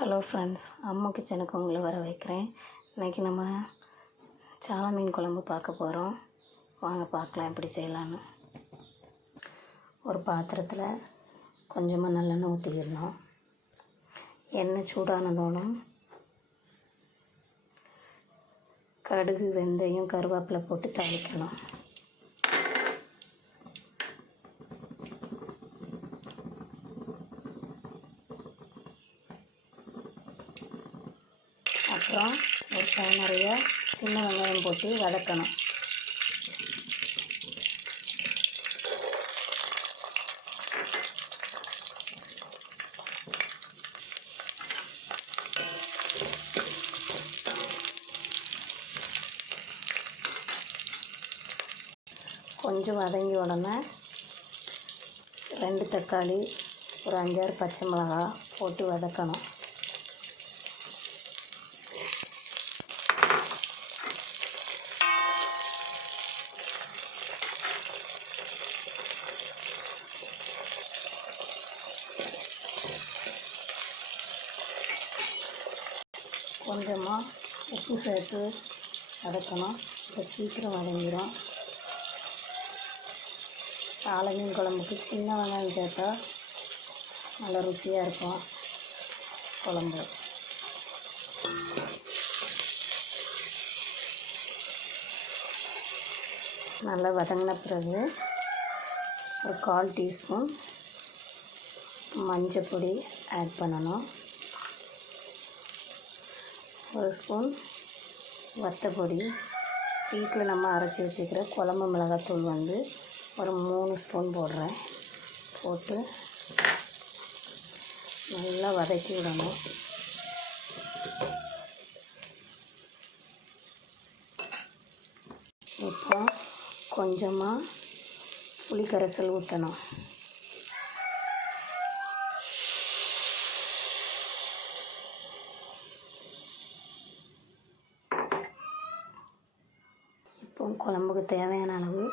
Hello friends அம்மா கிச்சனுக்கு உங்களை வர வைக்கிறேன். இன்றைக்கி நம்ம சால மீன் குழம்பு பார்க்க போகிறோம் வாங்க பார்க்கலாம் எப்படி செய்யலான்னு ஒரு பாத்திரத்தில் கொஞ்சமாக நல்லெண்ணெய் ஊற்றிக்கிடணும் எண்ணெய் சூடானதோனும் கடுகு வெந்தயம் கருவேப்பிலை போட்டு தாளிக்கணும். அப்புறம் ஒரு கை நிறைய சின்ன வெங்காயம் போட்டு வதக்கணும். கொஞ்சம் வதங்கி உடனே ரெண்டு தக்காளி ஒரு அஞ்சாறு பச்சை மிளகா போட்டு வதக்கணும். கொஞ்சமாக உப்பு சேர்த்து வதக்கணும். இப்போ சீக்கிரம் வதங்கிடும் சாலை மீன் குழம்புக்கு சின்ன வெங்காயம் சேர்த்தா நல்ல ருசியாக இருக்கும் குழம்பு. நல்லா வதங்கின பிறகு ஒரு கால் டீஸ்பூன் மஞ்சள் பொடி ஆட் பண்ணணும். ஒரு ஸ்பூன் வத்தப்பொடி வீட்டில் நம்ம அரைச்சி வச்சுக்கிற குழம்பு மிளகாத்தூள் வந்து ஒரு மூணு ஸ்பூன் போடுறேன். போட்டு நல்லா வதக்கி விடணும். இப்போ கொஞ்சமாக புளிக்கரைசல் ஊற்றணும் குழம்புக்கு தேவையான அளவு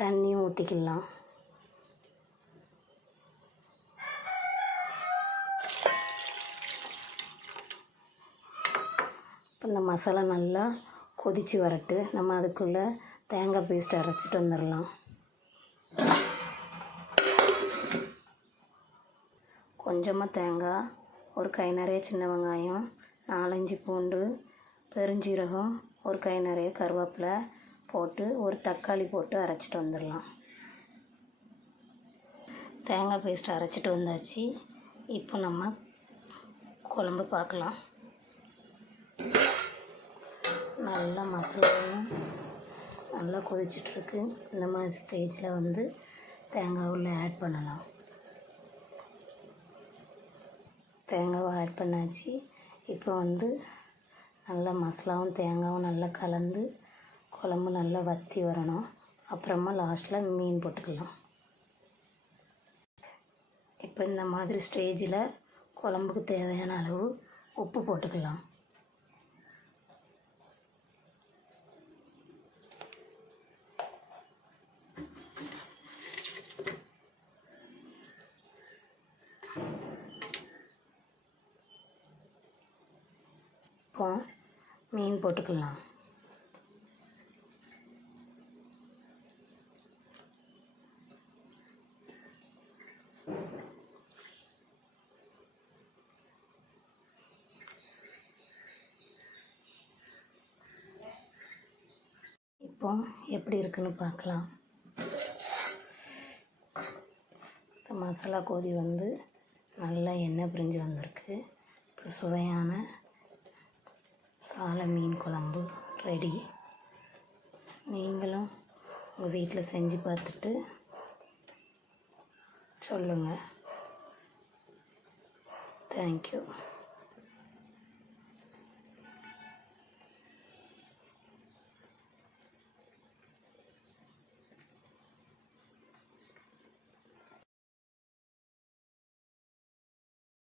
தண்ணியும் ஊற்றிக்கலாம் இப்போ இந்த மசாலா நல்லா கொதித்து வரட்டு. நம்ம அதுக்குள்ளே தேங்காய் பேஸ்ட் அரைச்சிட்டு வந்துடலாம். கொஞ்சமாக தேங்காய் ஒரு கை நிறைய சின்ன வெங்காயம் நாலஞ்சு பூண்டு பெருஞ்சீரகம் ஒரு கை நிறைய கருவேப்பிலை போட்டு ஒரு தக்காளி போட்டு அரைச்சிட்டு வந்துடலாம். தேங்காய் பேஸ்ட் அரைச்சிட்டு வந்தாச்சு. இப்போ நம்ம குழம்பு பார்க்கலாம். நல்லா மசாலாவும் நல்லா கொதிச்சிட்ருக்கு. இந்த மாதிரி ஸ்டேஜில் வந்து தேங்காய் உள்ள ஆட் பண்ணலாம். தேங்காவை ஆட் பண்ணாச்சு. இப்போ வந்து நல்லா மசாலாவும் தேங்காயும் நல்லா கலந்து குழம்பு நல்லா வற்றி வரணும். அப்புறமா லாஸ்ட்டில் மீன் போட்டுக்கலாம். இப்போ இந்த மாதிரி ஸ்டேஜில் குழம்புக்கு தேவையான அளவு உப்பு போட்டுக்கலாம். இப்போ மீன் போட்டுக்கலாம். இப்போ எப்படி இருக்குன்னு பார்க்கலாம். இந்த மசாலா கோதி வந்து நல்லா எண்ணெய் பிரிஞ்சு வந்திருக்கு. இப்போ சுவையான சாலை மீன் குழம்பு ரெடி நீங்களும் உங்கள் வீட்டில் செஞ்சு பார்த்துட்டு சொல்லுங்கள் தேங்க்யூ